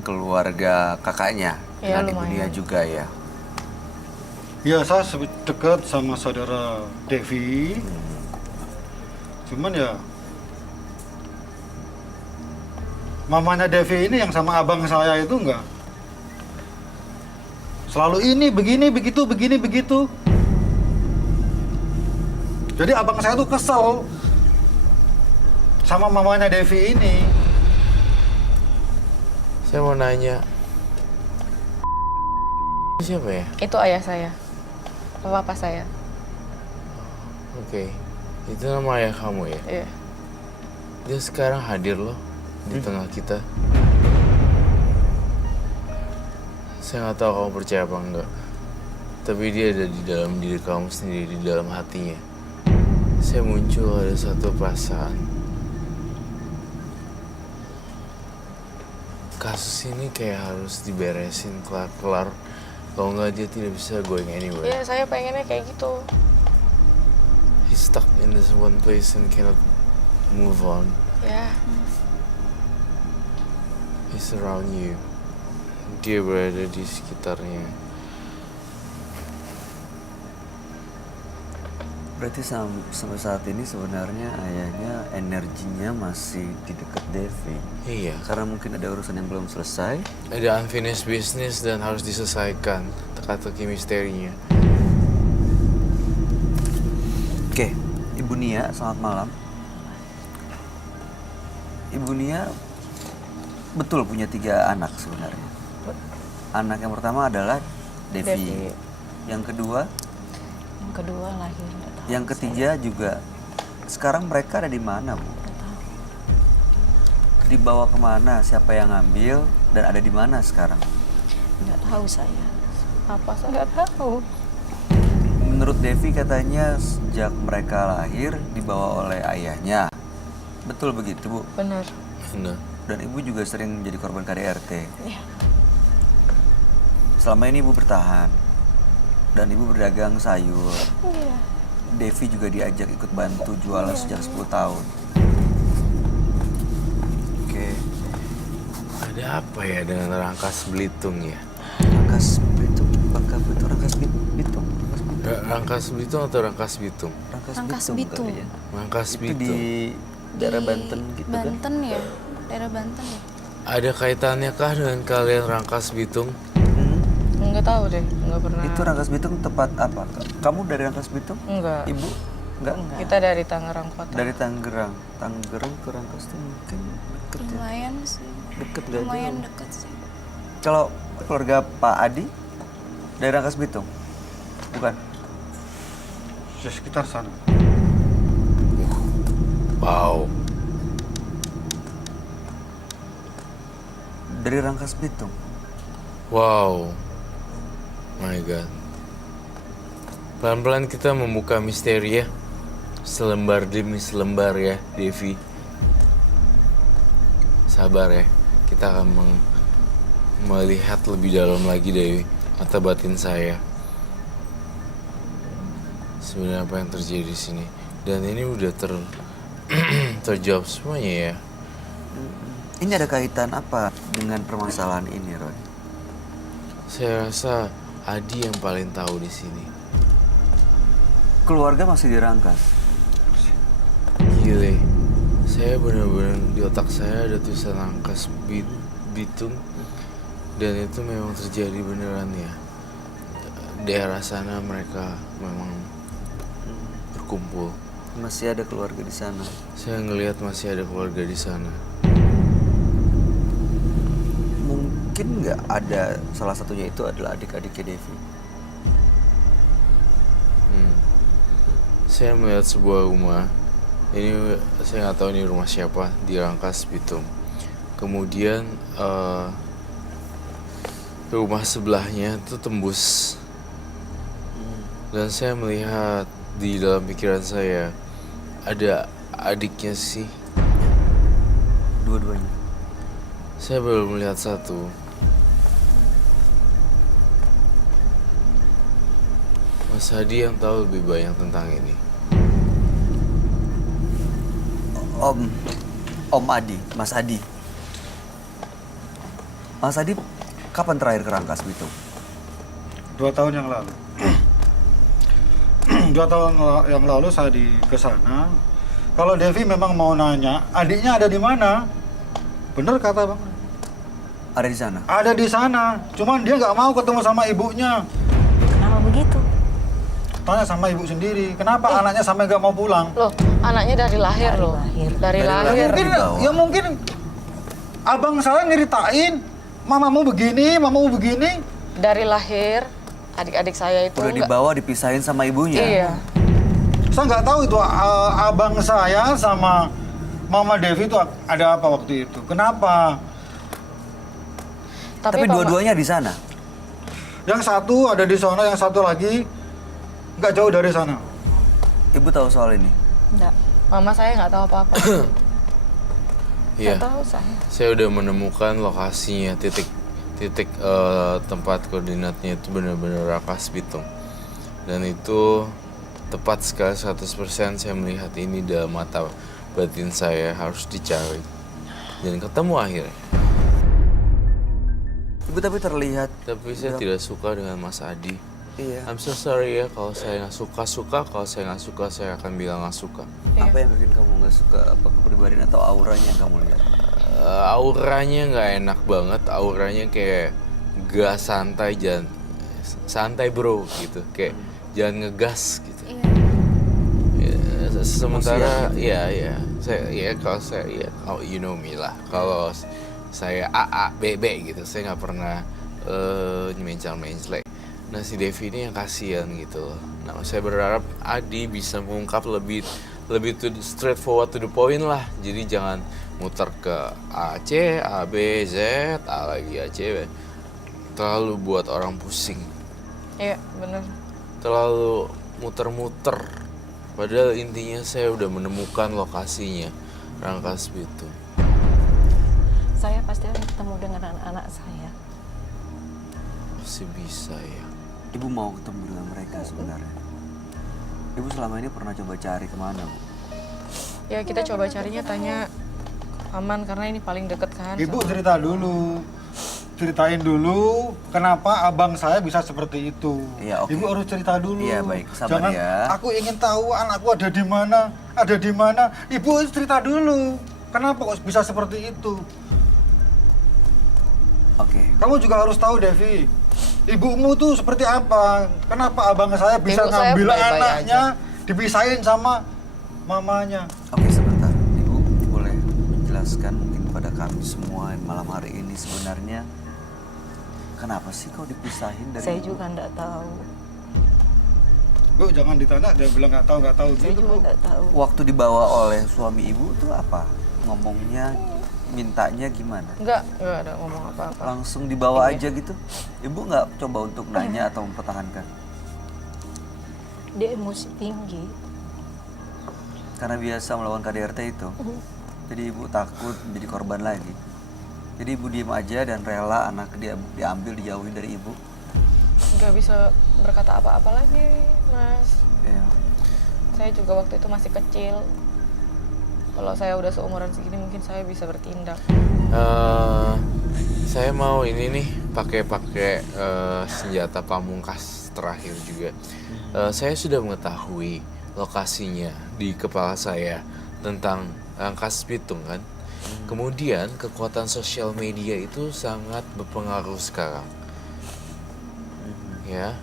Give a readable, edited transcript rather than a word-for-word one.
keluarga kakaknya Ya, dengan Ibu Nia lumayan. juga ya. Ya, saya dekat sama saudara Devi. Cuman ya, mamanya Devi ini yang sama abang saya itu enggak. Selalu ini, begini, begitu, begini, begitu. Jadi abang saya tuh kesel sama mamanya Devi ini. Saya mau nanya, siapa ya? Itu ayah saya. Papa saya. Oke, itu nama ayah kamu ya? Iya. Dia sekarang hadir loh di tengah kita. Saya nggak tahu kamu percaya apa enggak, tapi dia ada di dalam diri kamu sendiri, di dalam hatinya. Saya muncul ada satu perasaan. Kasus ini kayak harus diberesin kelar-kelar. Kalau nggak dia tidak bisa going anywhere. Iya, saya pengennya kayak gitu. He's stuck in this one place and cannot move on. Ya. He's around you. Dia berada di sekitarnya. Berarti sampai saat ini sebenarnya ayahnya energinya masih di dekat Devi. Iya. Karena mungkin ada urusan yang belum selesai. Ada unfinished business dan harus diselesaikan. Teka-teki misterinya. Oke, Ibu Nia, selamat malam. Ibu Nia betul punya 3 anak sebenarnya. Anak yang pertama adalah Devi. Devi. Yang kedua, Yang kedua lahir. Nggak tahu. yang ketiga juga. Sekarang mereka ada di mana, Bu? Nggak tahu. Dibawa kemana? Siapa yang ngambil? Dan ada di mana sekarang? Nggak tahu saya. Apa saya nggak tahu. Menurut Devi katanya sejak mereka lahir dibawa oleh ayahnya. Betul begitu, Bu? Benar. Nah, Dan Ibu juga sering menjadi korban KDRT. Iya. Selama ini Ibu bertahan. Dan Ibu berdagang sayur. Iya. Devi juga diajak ikut bantu jualan sejak 10 tahun. Oke. ada apa ya dengan Rangkas Belitung ya? Rangkas Bitung, Bangka Belitung, Rangkas Bitung. Rangkas Belitung atau Rangkas Bitung? Rangkas Bitung Bitung. kali ya. Rangkas Itu Bitung. di daerah Di Banten gitu kan? Banten ya, daerah Banten ya. Ada kaitannya kah dengan kalian Rangkas Bitung? Nggak tahu deh. Nggak pernah. Itu Rangkas Bitung tempat apa? Kamu dari Rangkas Bitung? Enggak. Ibu? Enggak? Kita dari Tangerang Kota. Dari Tangerang. Tangerang ke Rangkas tuh mungkin deket ya? Lumayan sih, Deket gak lumayan jauh? deket sih. Kalau keluarga Pak Adi dari Rangkas Bitung? Bukan? Di sekitar sana. Wow. Dari Rangkas Bitung? Wow. My God. Pelan-pelan kita membuka misteri ya. Selembar demi selembar ya, Devi. Sabar ya. Kita akan melihat lebih dalam lagi dari mata batin saya. Sebenarnya apa yang terjadi di sini. Dan ini udah terjawab semuanya ya. Ini ada kaitan apa dengan permasalahan ini, Roy? Saya rasa Adi yang paling tahu di sini. Keluarga masih dirangkas. Gile, saya benar-benar di otak saya ada tulisan Rangkas Bitung dan itu memang terjadi beneran ya. Daerah sana mereka memang berkumpul. Masih ada keluarga di sana. Saya ngelihat masih ada keluarga di sana. Mungkin nggak ada, salah satunya itu adalah adik-adiknya Devi. Saya melihat sebuah rumah. Ini saya nggak tahu ini rumah siapa di Rangkas Bitung. Kemudian rumah sebelahnya itu tembus. Dan saya melihat di dalam pikiran saya ada adiknya sih. Dua-duanya. Saya baru melihat satu. Mas Hadi yang tahu lebih banyak tentang ini. Om Adi, Mas Adi. Mas Adi, kapan terakhir ke Rangkas Bitung? 2 tahun yang lalu. 2 tahun yang lalu saya ke sana. Kalau Devi memang mau nanya, adiknya ada di mana? Bener kata Bang. Ada di sana? Ada di sana. Cuman dia nggak mau ketemu sama ibunya. Kenapa begitu? Tanya sama ibu sendiri. Kenapa anaknya sampai nggak mau pulang? Loh, anaknya dari lahir Dari loh. lahir. Dari Dari lahir. lahir. Dibawa. Ya mungkin abang saya nyeritain, mamamu begini. Dari lahir, adik-adik saya itu Udah nggak- dibawa, dipisahin sama ibunya? Iya. Saya nggak tahu itu abang saya sama Mama Devi itu ada apa waktu itu. Kenapa? Tapi dua-duanya di sana? Yang satu ada di sana, yang satu lagi nggak jauh dari sana. Ibu tahu soal ini? Enggak. Mama saya nggak tahu apa-apa. Iya, Nggak tahu saya. saya udah menemukan lokasinya, titik tempat koordinatnya itu benar-benar Rangkas Bitung. Dan itu tepat sekali 100% saya melihat ini dalam mata batin saya harus dicari. Dan ketemu akhirnya. Ibu tapi terlihat... Tapi saya tidak suka dengan Mas Adi. Iya. I'm so sorry ya, kalau saya nggak suka, kalau saya nggak suka, saya akan bilang nggak suka. Apa yang bikin kamu nggak suka? Apa kepribadian atau auranya yang kamu lihat? Auranya nggak enak banget, auranya kayak gak santai, jangan santai bro gitu, kayak jangan ngegas gitu. Iya. Ya, sementara Emosian gitu. kalau saya you know me lah, kalau saya A B B gitu, saya nggak pernah mencelek. Nah si Devi ini yang kasihan gitu loh. Nah saya berharap Adi bisa mengungkap lebih straightforward to the point lah. Jadi jangan muter ke A B Z, A lagi A C. Terlalu buat orang pusing. Iya, bener. Terlalu muter-muter. Padahal intinya saya udah menemukan lokasinya, Rangkas Bitung. Saya pasti akan ketemu dengan anak-anak saya. Masih bisa ya. Ibu mau ketemu dengan mereka sebenarnya. Ibu selama ini pernah coba cari kemana, Bu? Ya kita coba carinya, tanya aman karena ini paling deket kan. Ibu sama- cerita dulu. Ceritain dulu kenapa abang saya bisa seperti itu. Iya, oke. Ibu harus cerita dulu. Iya, baik. Sabar Jangan, ya. aku ingin tahu anakku ada di mana. Ibu harus cerita dulu. Kenapa kok bisa seperti itu? Oke. Kamu juga harus tahu, Devi. Ibumu tuh seperti apa? Kenapa abang saya bisa Ibu saya ngambil baik-baik anaknya, dipisahin sama mamanya? Oke, sebentar. Ibu boleh menjelaskan mungkin pada kami semua yang malam hari ini sebenarnya kenapa sih kau dipisahin dari Saya ibu? juga nggak tahu. Bu, jangan ditanya, dia bilang nggak tahu Saya gitu, juga Bu. nggak tahu. Waktu dibawa oleh suami ibu tuh apa? Ngomongnya, mintanya gimana? Nggak ada ngomong apa-apa. Langsung dibawa Iya. aja gitu? Ibu nggak coba untuk nanya atau mempertahankan? Dia emosi tinggi. Karena biasa melawan KDRT itu. Jadi ibu takut menjadi korban lagi. Jadi ibu diem aja dan rela anak dia diambil, dijauhin dari ibu. Nggak bisa berkata apa-apa lagi, Mas. Iya. Saya juga waktu itu masih kecil. Kalau saya udah seumuran segini mungkin saya bisa bertindak. Saya mau ini nih pakai senjata pamungkas terakhir juga. Saya sudah mengetahui lokasinya di kepala saya tentang Rangkas Bitung kan. Kemudian kekuatan sosial media itu sangat berpengaruh sekarang. Ya,